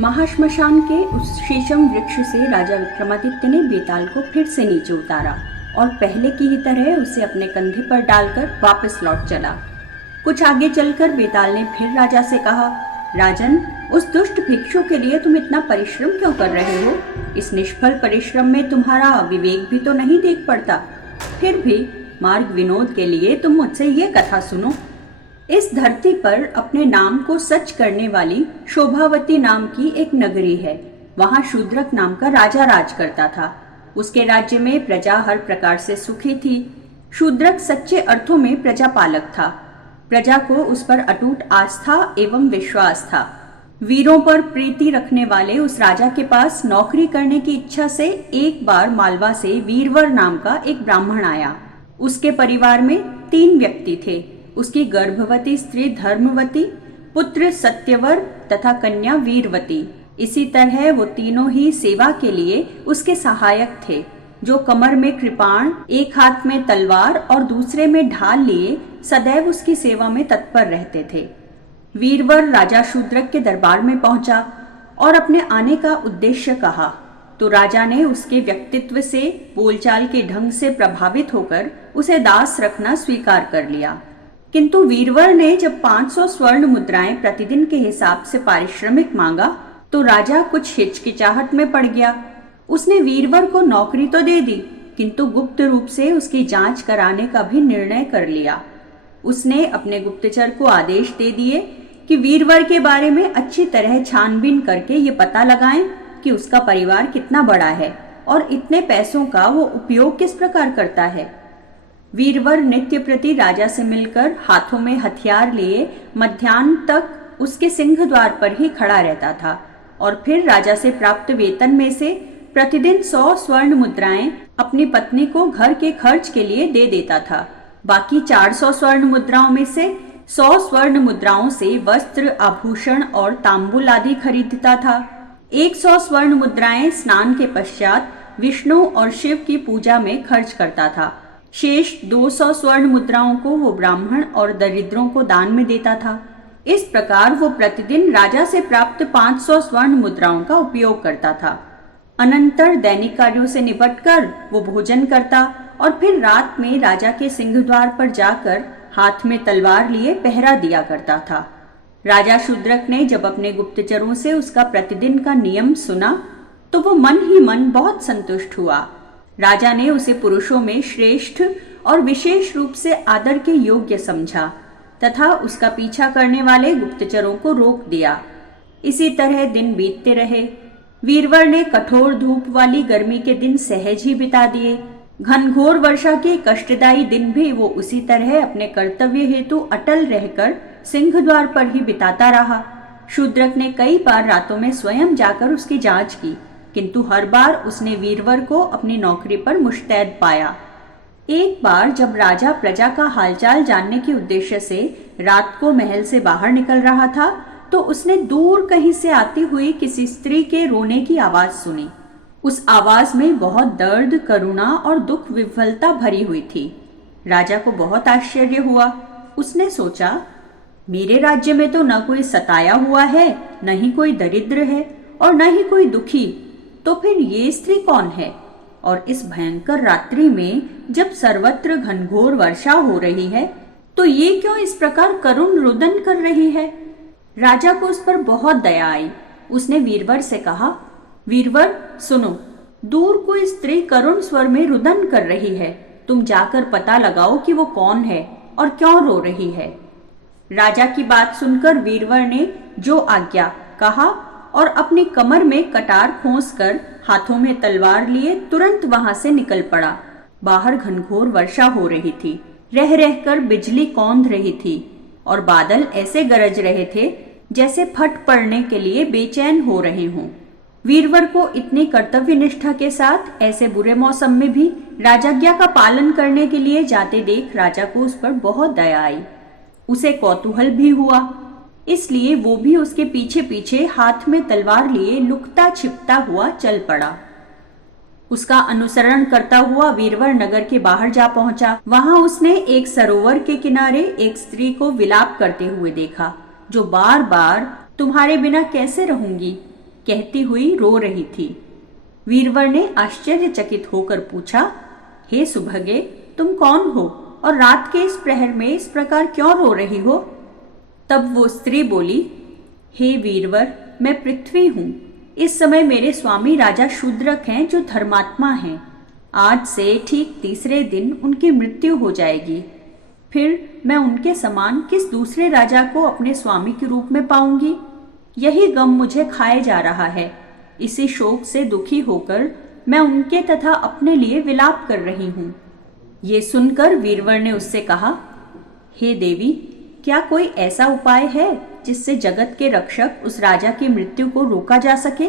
महाश्मशान के उस शीशम वृक्ष से राजा विक्रमादित्य ने बेताल को फिर से नीचे उतारा और पहले की ही तरह उसे अपने कंधे पर डालकर वापस लौट चला। कुछ आगे चलकर बेताल ने फिर राजा से कहा, राजन, उस दुष्ट भिक्षु के लिए तुम इतना परिश्रम क्यों कर रहे हो? इस निष्फल परिश्रम में तुम्हारा विवेक भी तो नहीं देख पड़ता। फिर भी मार्ग विनोद के लिए तुम मुझसे ये कथा सुनो। इस धरती पर अपने नाम को सच करने वाली शोभावती नाम की एक नगरी है। वहां शूद्रक नाम का राजा राज करता था। उसके राज्य में प्रजा हर प्रकार से सुखी थी। शूद्रक सच्चे अर्थों में प्रजा पालक था। प्रजा को उस पर अटूट आस्था एवं विश्वास था। वीरों पर प्रीति रखने वाले उस राजा के पास नौकरी करने की इच्छा से एक बार मालवा से वीरवर नाम का एक ब्राह्मण आया। उसके परिवार में 3 व्यक्ति थे। उसकी गर्भवती स्त्री धर्मवती, पुत्र सत्यवर तथा कन्या वीरवती। इसी तरह वो तीनों ही सेवा के लिए उसके सहायक थे, जो कमर में कृपाण, एक हाथ में तलवार और दूसरे में ढाल लिए सदैव उसकी सेवा में तत्पर रहते थे। वीरवर राजा शूद्रक के दरबार में पहुंचा और अपने आने का उद्देश्य कहा, तो राजा ने उसके व्यक्तित्व से, बोलचाल के ढंग से प्रभावित होकर उसे दास रखना स्वीकार कर लिया। किंतु वीरवर ने जब 500 स्वर्ण मुद्राएं प्रतिदिन के हिसाब से पारिश्रमिक मांगा तो राजा कुछ हिचकिचाहट में पड़ गया। उसने वीरवर को नौकरी तो दे दी, किंतु गुप्त रूप से उसकी जांच कराने का भी निर्णय कर लिया। उसने अपने गुप्तचर को आदेश दे दिए कि वीरवर के बारे में अच्छी तरह छानबीन करके ये पता लगाएं कि उसका परिवार कितना बड़ा है और इतने पैसों का वो उपयोग किस प्रकार करता है। वीरवर नित्य प्रति राजा से मिलकर हाथों में हथियार लिए मध्याह्न तक उसके सिंह द्वार पर ही खड़ा रहता था और फिर राजा से प्राप्त वेतन में से प्रतिदिन 100 स्वर्ण मुद्राएं अपनी पत्नी को घर के खर्च के लिए दे देता था। बाकी 400 स्वर्ण मुद्राओं में से 100 स्वर्ण मुद्राओं से वस्त्र, आभूषण और तांबुल आदि खरीदता था। 100 स्वर्ण मुद्राएं स्नान के पश्चात विष्णु और शिव की पूजा में खर्च करता था। शेष 200 स्वर्ण मुद्राओं को वो ब्राह्मण और दरिद्रों को दान में देता था। इस प्रकार वो प्रतिदिन राजा से प्राप्त 500 स्वर्ण मुद्राओं का उपयोग करता था। अनंतर दैनिक कार्यों से निपटकर वो भोजन करता और फिर रात में राजा के सिंह द्वार पर जाकर हाथ में तलवार लिए पहरा दिया करता था। राजा शूद्रक ने जब अपने गुप्तचरों से उसका प्रतिदिन का नियम सुना तो वो मन ही मन बहुत संतुष्ट हुआ। राजा ने उसे पुरुषों में श्रेष्ठ और विशेष रूप से आदर के योग्य समझा तथा उसका पीछा करने वाले गुप्तचरों को रोक दिया। इसी तरह दिन बीतते रहे। वीरवर ने कठोर धूप वाली गर्मी के दिन सहज ही बिता दिए। घनघोर वर्षा के कष्टदायी दिन भी वो उसी तरह अपने कर्तव्य हेतु अटल रहकर सिंह द्वार पर ही बिताता रहा। शूद्रक ने कई बार रातों में स्वयं जाकर उसकी जांच की, किंतु हर बार उसने वीरवर को अपनी नौकरी पर मुस्तैद पाया। एक बार जब राजा प्रजा का हालचाल जानने के उद्देश्य से रात को महल से बाहर निकल रहा था तो उसने दूर कहीं से आती हुई किसी स्त्री के रोने की आवाज सुनी। उस आवाज में बहुत दर्द, करुणा और दुख विह्वलता भरी हुई थी। राजा को बहुत आश्चर्य हुआ। उसने सोचा, मेरे राज्य में तो न कोई सताया हुआ है, न ही कोई दरिद्र है और न ही कोई दुखी, तो फिर ये स्त्री कौन है? और इस भयंकर रात्रि में जब सर्वत्र घनघोर वर्षा हो रही है तो ये क्यों इस प्रकार करुण रुदन कर रही है? राजा को उस पर बहुत दया आई। उसने वीरवर से कहा, वीरवर सुनो, दूर कोई स्त्री करुण स्वर में रुदन कर रही है। तुम जाकर पता लगाओ कि वो कौन है और क्यों रो रही है। राजा की बात सुनकर वीरवर ने जो आज्ञा कहा और अपनी कमर में कटार खोसकर हाथों में तलवार लिए तुरंत वहां से निकल पड़ा। बाहर घनघोर वर्षा हो रही थी। रह रहकर बिजली कौंध रही थी और बादल ऐसे गरज रहे थे जैसे फट पड़ने के लिए बेचैन हो रहे हों। वीरवर को इतनी कर्तव्य निष्ठा के साथ ऐसे बुरे मौसम में भी राजाज्ञा का पालन करने के लिए जाते देख राजा को उस पर बहुत दया आई। उसे कौतूहल भी हुआ, इसलिए वो भी उसके पीछे पीछे हाथ में तलवार लिए लुकता छिपता हुआ चल पड़ा। उसका अनुसरण करता हुआ वीरवर नगर के बाहर जा पहुंचा। वहां उसने एक सरोवर के किनारे एक स्त्री को विलाप करते हुए देखा, जो बार बार तुम्हारे बिना कैसे रहूंगी, कहती हुई रो रही थी। वीरवर ने आश्चर्यचकित होकर पूछा, हे सुभगे, तुम कौन हो और रात के इस प्रहर में इस प्रकार क्यों रो रही हो? तब वो स्त्री बोली, हे वीरवर, मैं पृथ्वी हूँ। इस समय मेरे स्वामी राजा शूद्रक हैं जो धर्मात्मा हैं। आज से ठीक तीसरे दिन उनकी मृत्यु हो जाएगी। फिर मैं उनके समान किस दूसरे राजा को अपने स्वामी के रूप में पाऊंगी? यही गम मुझे खाए जा रहा है। इसी शोक से दुखी होकर मैं उनके तथा अपने लिए विलाप कर रही हूँ। ये सुनकर वीरवर ने उससे कहा, हे देवी, क्या कोई ऐसा उपाय है जिससे जगत के रक्षक उस राजा की मृत्यु को रोका जा सके?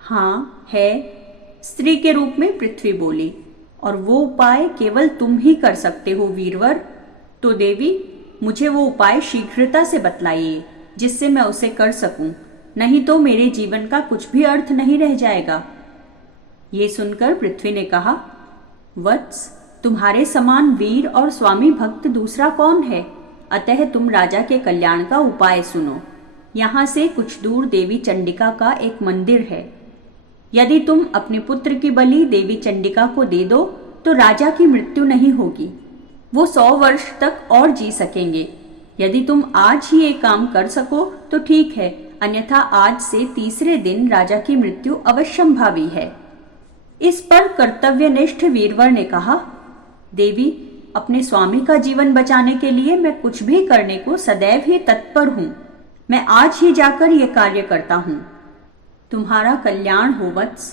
हाँ है, स्त्री के रूप में पृथ्वी बोली, और वो उपाय केवल तुम ही कर सकते हो वीरवर। तो देवी, मुझे वो उपाय शीघ्रता से बतलाइए जिससे मैं उसे कर सकूं, नहीं तो मेरे जीवन का कुछ भी अर्थ नहीं रह जाएगा। ये सुनकर पृथ्वी ने कहा, वत्स, तुम्हारे समान वीर और स्वामी भक्त दूसरा कौन है? अतः तुम राजा के कल्याण का उपाय सुनो। यहाँ से कुछ दूर देवी चंडिका का एक मंदिर है। यदि तुम अपने पुत्र की बलि देवी चंडिका को दे दो तो राजा की मृत्यु नहीं होगी। वो 100 वर्ष तक और जी सकेंगे। यदि तुम आज ही एक काम कर सको तो ठीक है, अन्यथा आज से तीसरे दिन राजा की मृत्यु अवश्यंभावी है। इस पर कर्तव्यनिष्ठ वीरवर ने कहा, देवी, अपने स्वामी का जीवन बचाने के लिए मैं कुछ भी करने को सदैव ही तत्पर हूँ। मैं आज ही जाकर ये कार्य करता हूँ। तुम्हारा कल्याण हो वत्स।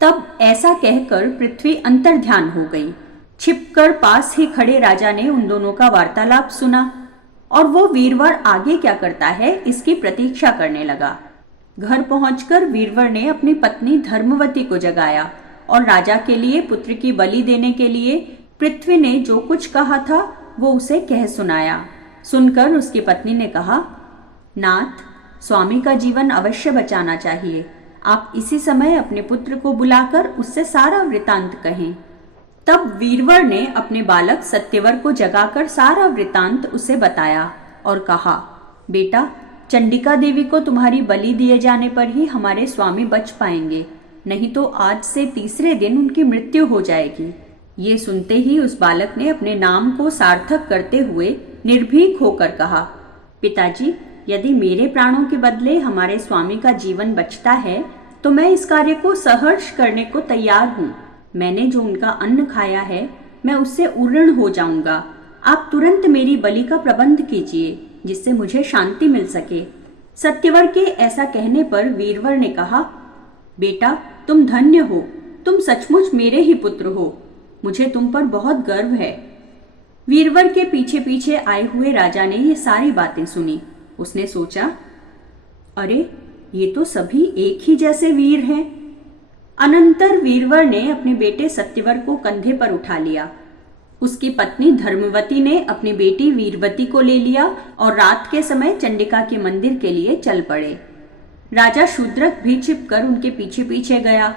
तब ऐसा कहकर पृथ्वी अंतर्ध्यान हो गई। छिपकर पास ही खड़े राजा ने उन दोनों का वार्तालाप सुना और वो वीरवर आगे क्या करता है इसकी प्रतीक्षा करने लगा। घर पहुंचकर वीरवर ने अपनी पत्नी धर्मवती को जगाया और राजा के लिए पुत्र की बलि देने के लिए पृथ्वी ने जो कुछ कहा था वो उसे कह सुनाया। सुनकर उसकी पत्नी ने कहा, नाथ, स्वामी का जीवन अवश्य बचाना चाहिए। आप इसी समय अपने पुत्र को बुलाकर उससे सारा वृतांत कहें। तब वीरवर ने अपने बालक सत्यवर को जगाकर सारा वृतांत उसे बताया और कहा, बेटा, चंडिका देवी को तुम्हारी बलि दिए जाने पर ही हमारे स्वामी बच पाएंगे, नहीं तो आज से तीसरे दिन उनकी मृत्यु हो जाएगी। ये सुनते ही उस बालक ने अपने नाम को सार्थक करते हुए निर्भीक होकर कहा, पिताजी, यदि मेरे प्राणों के बदले हमारे स्वामी का जीवन बचता है तो मैं इस कार्य को सहर्ष करने को तैयार हूँ। मैंने जो उनका अन्न खाया है मैं उससे उऋण हो जाऊंगा। आप तुरंत मेरी बलि का प्रबंध कीजिए जिससे मुझे शांति मिल सके। सत्यवर के ऐसा कहने पर वीरवर ने कहा, बेटा, तुम धन्य हो। तुम सचमुच मेरे ही पुत्र हो। मुझे तुम पर बहुत गर्व है। वीरवर के पीछे पीछे आए हुए राजा ने ये सारी बातें सुनी। उसने सोचा, अरे, ये तो सभी एक ही जैसे वीर हैं। अनंतर वीरवर ने अपने बेटे सत्यवर को कंधे पर उठा लिया। उसकी पत्नी धर्मवती ने अपनी बेटी वीरवती को ले लिया और रात के समय चंडिका के मंदिर के लिए चल पड़े। राजा शूद्रक भी छिपकर उनके पीछे पीछे गया।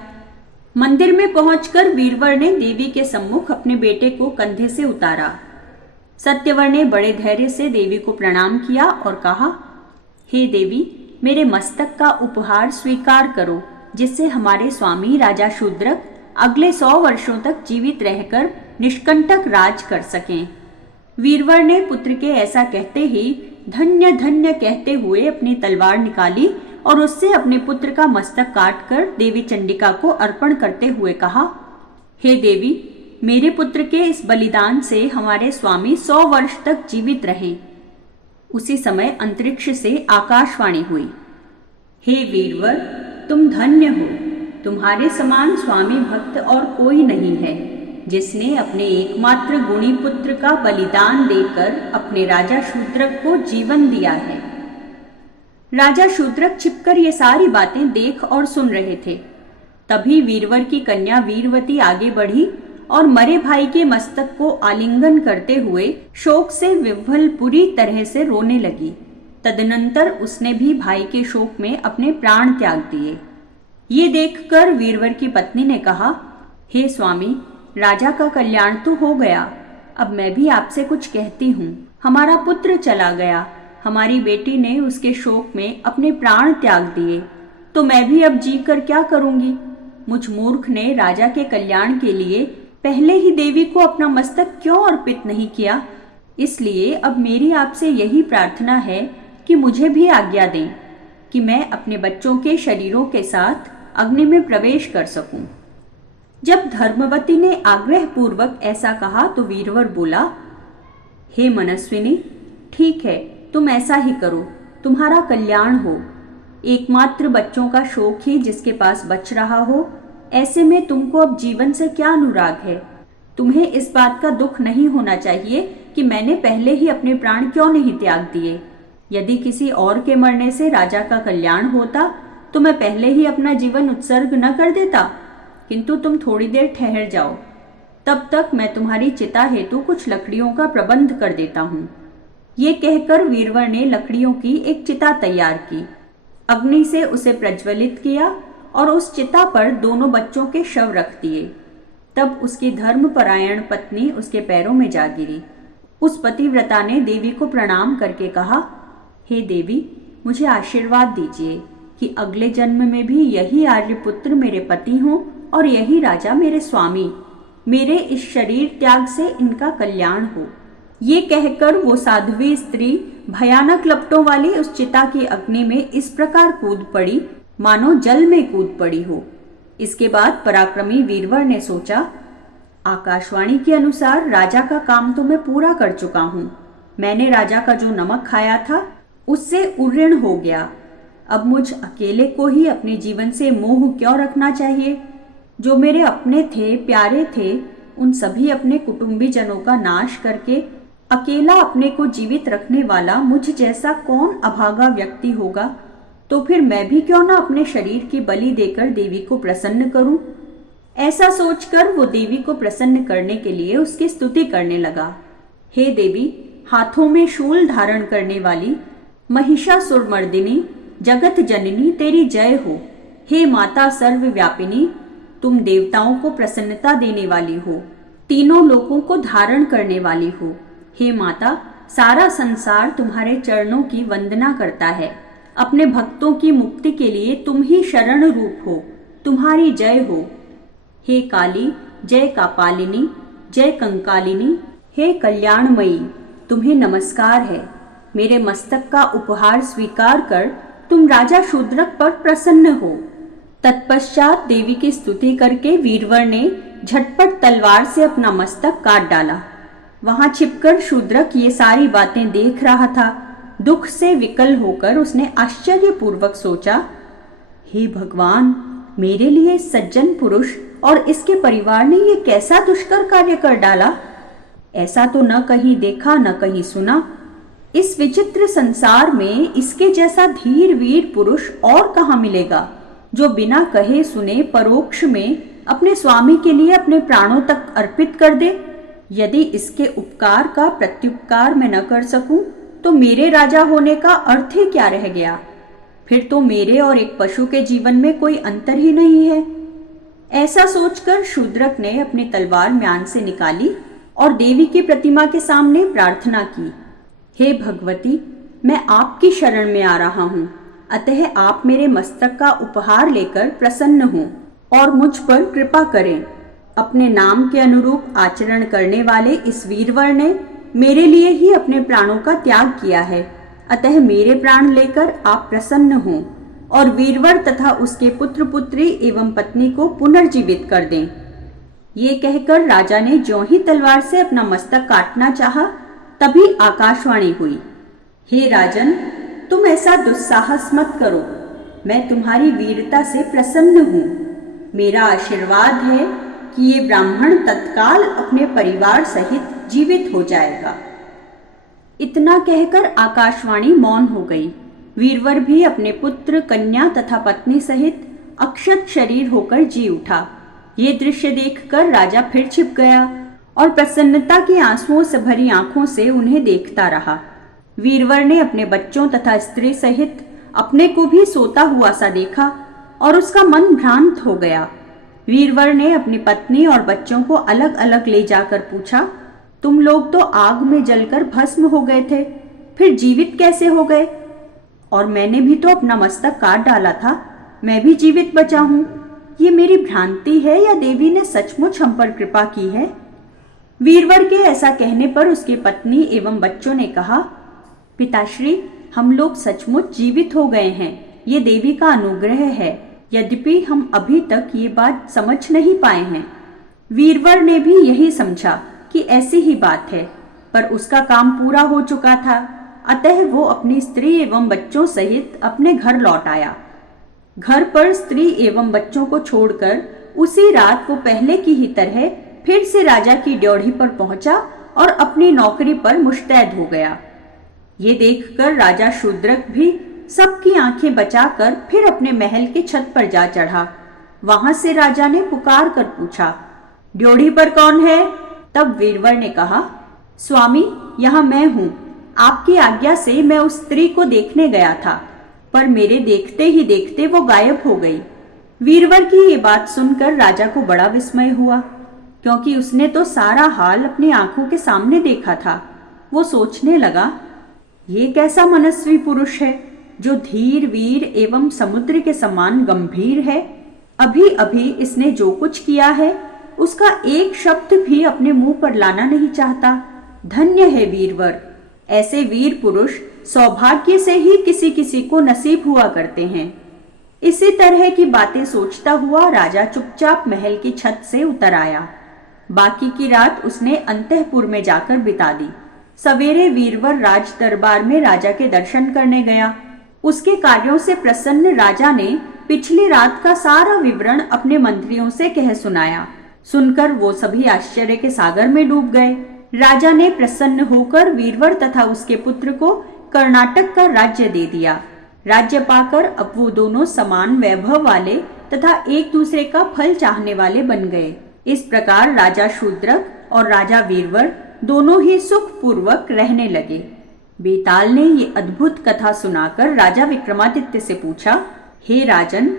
मंदिर में पहुंचकर वीरवर ने देवी के सम्मुख अपने बेटे को कंधे से उतारा। सत्यवर ने बड़े धैर्य से देवी को प्रणाम किया और कहा, हे देवी, मेरे मस्तक का उपहार स्वीकार करो जिससे हमारे स्वामी राजा शूद्रक अगले 100 वर्षों तक जीवित रहकर निष्कंटक राज कर सकें। वीरवर ने पुत्र के ऐसा कहते ही धन्य धन्य कहते हुए अपनी तलवार निकाली और उससे अपने पुत्र का मस्तक काटकर देवी चंडिका को अर्पण करते हुए कहा, हे देवी, मेरे पुत्र के इस बलिदान से हमारे स्वामी 100 वर्ष तक जीवित रहें। उसी समय अंतरिक्ष से आकाशवाणी हुई, हे वीरवर, तुम धन्य हो। तुम्हारे समान स्वामी भक्त और कोई नहीं है जिसने अपने एकमात्र गुणी पुत्र का बलिदान देकर अपने राजा शूद्रक को जीवन दिया है। राजा शूद्रक छिपकर ये सारी बातें देख और सुन रहे थे। तभी वीरवर की कन्या वीरवती आगे बढ़ी और मरे भाई के मस्तक को आलिंगन करते हुए शोक से विह्वल बुरी तरह से रोने लगी। तदनंतर उसने भी भाई के शोक में अपने प्राण त्याग दिए। ये देखकर वीरवर की पत्नी ने कहा, हे स्वामी, राजा का कल्याण तो हो गया। अब मैं भी आपसे कुछ कहती हूँ। हमारा पुत्र चला गया, हमारी बेटी ने उसके शोक में अपने प्राण त्याग दिए, तो मैं भी अब जी कर क्या करूंगी। मुझ मूर्ख ने राजा के कल्याण के लिए पहले ही देवी को अपना मस्तक क्यों अर्पित नहीं किया। इसलिए अब मेरी आपसे यही प्रार्थना है कि मुझे भी आज्ञा दें कि मैं अपने बच्चों के शरीरों के साथ अग्नि में प्रवेश कर सकूं। जब धर्मवती ने आग्रह पूर्वक ऐसा कहा तो वीरवर बोला, हे मनस्विनी, ठीक है, तुम ऐसा ही करो, तुम्हारा कल्याण हो। एकमात्र बच्चों का शोक ही जिसके पास बच रहा हो, ऐसे में तुमको अब जीवन से क्या अनुराग है। तुम्हें इस बात का दुख नहीं होना चाहिए कि मैंने पहले ही अपने प्राण क्यों नहीं त्याग दिए। यदि किसी और के मरने से राजा का कल्याण होता तो मैं पहले ही अपना जीवन उत्सर्ग न कर देता, किंतु तुम थोड़ी देर ठहर जाओ, तब तक मैं तुम्हारी चिता हेतु कुछ लकड़ियों का प्रबंध कर देता हूँ। ये कहकर वीरवर ने लकड़ियों की एक चिता तैयार की, अग्नि से उसे प्रज्वलित किया और उस चिता पर दोनों बच्चों के शव रख दिए। तब उसकी धर्मपरायण पत्नी उसके पैरों में जा गिरी। उस पतिव्रता ने देवी को प्रणाम करके कहा, हे देवी, मुझे आशीर्वाद दीजिए कि अगले जन्म में भी यही आर्यपुत्र मेरे पति हों और यही राजा मेरे स्वामी। मेरे इस शरीर त्याग से इनका कल्याण हो। ये कहकर वो साध्वी स्त्री भयानक लपटों वाली उस चिता की अग्नि में इस प्रकार कूद पड़ी मानो जल में कूद पड़ी हो। इसके बाद पराक्रमी वीरवर ने सोचा, आकाशवाणी के अनुसार राजा का काम तो मैं पूरा कर चुका हूँ। मैंने राजा का जो नमक खाया था उससे उऋण हो गया। अब मुझ अकेले को ही अपने जीवन से मोह क्यों रखना चाहिए। जो मेरे अपने थे, प्यारे थे, उन सभी अपने कुटुंबी जनों का नाश करके अकेला अपने को जीवित रखने वाला मुझ जैसा कौन अभागा व्यक्ति होगा। तो फिर मैं भी क्यों ना अपने शरीर की बलि देकर देवी को प्रसन्न करूं। ऐसा सोचकर वो देवी को प्रसन्न करने के लिए उसकी स्तुति करने लगा। हे देवी, हाथों में शूल धारण करने वाली महिषासुरमर्दिनी, जगत जननी, तेरी जय हो। हे माता सर्वव्यापिनी, तुम देवताओं को प्रसन्नता देने वाली हो, तीनों लोकों को धारण करने वाली हो। हे माता, सारा संसार तुम्हारे चरणों की वंदना करता है। अपने भक्तों की मुक्ति के लिए तुम ही शरण रूप हो, तुम्हारी जय हो। हे काली, जय कापालिनी, जय कंकालिनी, हे कल्याणमयी, तुम्हें नमस्कार है। मेरे मस्तक का उपहार स्वीकार कर तुम राजा शूद्रक पर प्रसन्न हो। तत्पश्चात देवी की स्तुति करके वीरवर ने झटपट तलवार से अपना मस्तक काट डाला। वहां छिपकर शूद्रक ये सारी बातें देख रहा था। दुख से विकल होकर उसने आश्चर्यपूर्वक सोचा, हे भगवान, मेरे लिए सज्जन पुरुष और इसके परिवार ने ये कैसा दुष्कर कार्य कर डाला। ऐसा तो न कहीं देखा न कहीं सुना। इस विचित्र संसार में इसके जैसा धीर वीर पुरुष और कहाँ मिलेगा, जो बिना कहे सुने परोक्ष में अपने स्वामी के लिए अपने प्राणों तक अर्पित कर दे। यदि इसके उपकार का प्रत्युपकार मैं न कर सकूं तो मेरे राजा होने का अर्थ ही क्या रह गया। फिर तो मेरे और एक पशु के जीवन में कोई अंतर ही नहीं है। ऐसा सोचकर शूद्रक ने अपनी तलवार म्यान से निकाली और देवी की प्रतिमा के सामने प्रार्थना की, हे भगवती, मैं आपकी शरण में आ रहा हूँ, अतः आप मेरे मस्तक का उपहार लेकर प्रसन्न हों और मुझ पर कृपा करें। अपने नाम के अनुरूप आचरण करने वाले इस वीरवर ने मेरे लिए ही अपने प्राणों का त्याग किया है, अतः मेरे प्राण लेकर आप प्रसन्न हों और वीरवर तथा उसके पुत्र पुत्री एवं पत्नी को पुनर्जीवित कर दें। ये कहकर राजा ने ज्यों ही तलवार से अपना मस्तक काटना चाहा, तभी आकाशवाणी हुई, हे राजन, तुम ऐसा दुस्साहस मत करो। मैं तुम्हारी वीरता से प्रसन्न हूँ। मेरा आशीर्वाद है कि ये ब्राह्मण तत्काल अपने परिवार सहित जीवित हो जाएगा। इतना कहकर आकाशवाणी मौन हो गई। वीरवर भी अपने पुत्र, कन्या तथा पत्नी सहित अक्षत शरीर होकर जी उठा। ये दृश्य देखकर राजा फिर छिप गया और प्रसन्नता के आंसुओं से भरी आंखों से उन्हें देखता रहा। वीरवर ने अपने बच्चों तथा स्त्री सहित अपने को भी सोता हुआ सा देखा और उसका मन भ्रांत हो गया। वीरवर ने अपनी पत्नी और बच्चों को अलग अलग ले जाकर पूछा, तुम लोग तो आग में जलकर भस्म हो गए थे, फिर जीवित कैसे हो गए? और मैंने भी तो अपना मस्तक काट डाला था, मैं भी जीवित बचा हूँ। ये मेरी भ्रांति है या देवी ने सचमुच हम पर कृपा की है? वीरवर के ऐसा कहने पर उसकी पत्नी एवं बच्चों ने कहा, पिताश्री, हम लोग सचमुच जीवित हो गए हैं। ये देवी का अनुग्रह है, यद्यपि हम अभी तक ये बात समझ नहीं पाए हैं। वीरवर ने भी यही समझा कि ऐसी ही बात है, पर उसका काम पूरा हो चुका था, अतः वो अपनी स्त्री एवं बच्चों सहित अपने घर लौट आया। घर पर स्त्री एवं बच्चों को छोड़कर उसी रात वो पहले की ही तरह फिर से राजा की ड्योढ़ी पर पहुंचा और अपनी नौकरी पर मुस्तैद हो गया। ये देखकर राजा शूद्रक भी सबकी आंखें बचाकर फिर अपने महल के छत पर जा चढ़ा। वहां से राजा ने पुकार कर पूछा, ड्योढ़ी पर कौन है? तब वीरवर ने कहा, स्वामी, यहाँ मैं हूँ। आपकी आज्ञा से मैं उस स्त्री को देखने गया था, पर मेरे देखते ही देखते वो गायब हो गई। वीरवर की ये बात सुनकर राजा को बड़ा विस्मय हुआ, क्योंकि उसने तो सारा हाल अपनी आंखों के सामने देखा था। वो सोचने लगा, ये कैसा मनस्वी पुरुष है जो धीर वीर एवं समुद्र के समान गंभीर है। अभी अभी इसने जो कुछ किया है उसका एक शब्द भी अपने मुंह पर लाना नहीं चाहता। धन्य है वीरवर। ऐसे वीर पुरुष सौभाग्य से ही किसी किसी को नसीब हुआ करते हैं। इसी तरह की बातें सोचता हुआ राजा चुपचाप महल की छत से उतर आया। बाकी की रात उसने अंतःपुर में जाकर बिता दी। सवेरे वीरवर राज दरबार में राजा के दर्शन करने गया। उसके कार्यों से प्रसन्न राजा ने पिछली रात का सारा विवरण अपने मंत्रियों से कह सुनाया। सुनकर वो सभी आश्चर्य के सागर में डूब गए। राजा ने प्रसन्न होकर वीरवर तथा उसके पुत्र को कर्नाटक का राज्य दे दिया। राज्य पाकर अब वो दोनों समान वैभव वाले तथा एक दूसरे का फल चाहने वाले बन गए। इस प्रकार राजा शूद्रक और राजा वीरवर दोनों ही सुख पूर्वक रहने लगे। बेताल ने ये अद्भुत कथा सुनाकर राजा विक्रमादित्य से पूछा, हे राजन,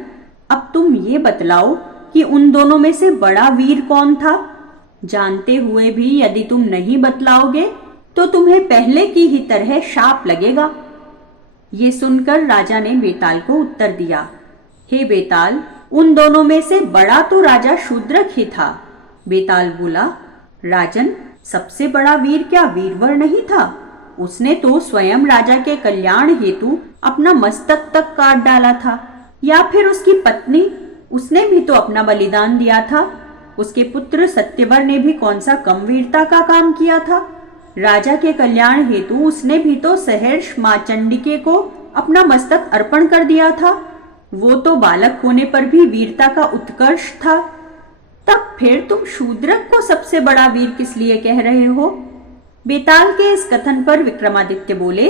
अब तुम ये बतलाओ कि उन दोनों में से बड़ा वीर कौन था? जानते हुए भी यदि तुम नहीं बतलाओगे तो तुम्हें पहले की ही तरह शाप लगेगा। ये सुनकर राजा ने बेताल को उत्तर दिया, हे बेताल, उन दोनों में से बड़ा तो राजा शूद्रक ही था। बेताल बोला, राजन, सबसे बड़ा वीर क्या वीरवर नहीं था? उसने तो स्वयं राजा के कल्याण हेतु अपना मस्तक तक काट डाला था। या फिर उसकी पत्नी, उसने भी तो अपना बलिदान दिया था। उसके पुत्र सत्यवर ने भी कौन सा कम वीरता का काम किया था? राजा के कल्याण हेतु उसने भी तो सहर्ष मां चंडिके को अपना मस्तक अर्पण कर दिया था। वो तो बालक होने पर भी वीरता का उत्कर्ष था। तब फिर तुम शूद्रक को सबसे बड़ा वीर किस लिए कह रहे हो? बेताल के इस कथन पर विक्रमादित्य बोले,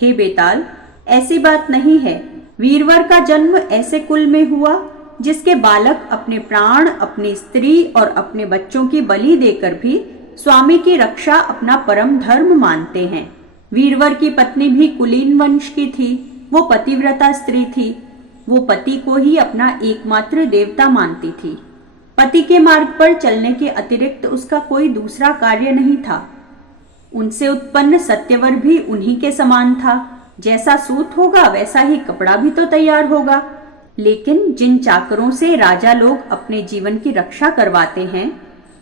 हे बेताल, ऐसी बात नहीं है। वीरवर का जन्म ऐसे कुल में हुआ जिसके बालक अपने प्राण, अपनी स्त्री और अपने बच्चों की बलि देकर भी स्वामी की रक्षा अपना परम धर्म मानते हैं। वीरवर की पत्नी भी कुलीन वंश की थी। वो पतिव्रता स्त्री थी। वो पति को ही अपना एकमात्र देवता मानती थी। पति के मार्ग पर चलने के अतिरिक्त उसका कोई दूसरा कार्य नहीं था। उनसे उत्पन्न सत्यवर भी उन्हीं के समान था। जैसा सूत होगा वैसा ही कपड़ा भी तो तैयार होगा। लेकिन जिन चाकरों से राजा लोग अपने जीवन की रक्षा करवाते हैं,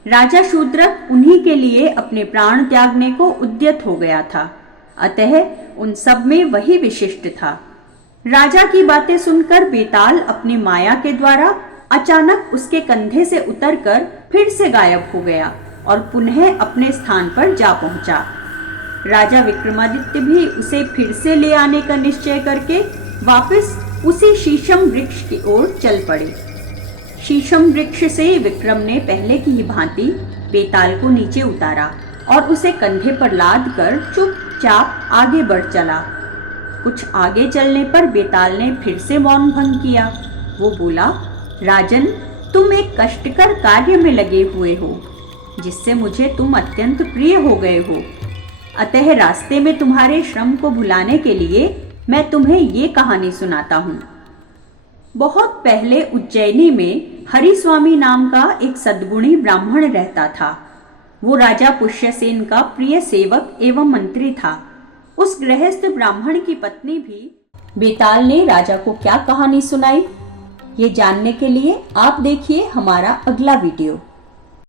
राजा शूद्रक उन्हीं के लिए अपने प्राण त्यागने को उद्यत हो गया था। अतः उन सब में वही विशिष्ट था। राजा की बातें सुनकर बेताल अपनी माया के द्वारा अचानक उसके कंधे से उतरकर फिर से गायब हो गया और पुनः अपने स्थान पर जा पहुंचा। राजा विक्रमादित्य भी उसे फिर से ले आने का निश्चय करके वापस उसी शीशम वृक्ष की ओर चल पड़े। शीशम वृक्ष से विक्रम ने पहले की ही भांति बेताल को नीचे उतारा और उसे कंधे पर लाद कर चुपचाप आगे बढ़ चला। कुछ आगे चलने पर बेताल ने फिर से मौन भंग किया। वो बोला, राजन, तुम एक कष्टकर कार्य में लगे हुए हो, जिससे मुझे तुम अत्यंत प्रिय हो गए हो। अतः रास्ते में तुम्हारे श्रम को भुलाने के लिए मैं तुम्हें ये कहानी सुनाता हूँ। बहुत पहले उज्जैनी में हरिस्वामी नाम का एक सद्गुणी ब्राह्मण रहता था। वो राजा पुष्यसेन का प्रिय सेवक एवं मंत्री था। उस गृहस्थ ब्राह्मण की पत्नी भी। बेताल ने राजा को क्या कहानी सुनाई, ये जानने के लिए आप देखिए हमारा अगला वीडियो।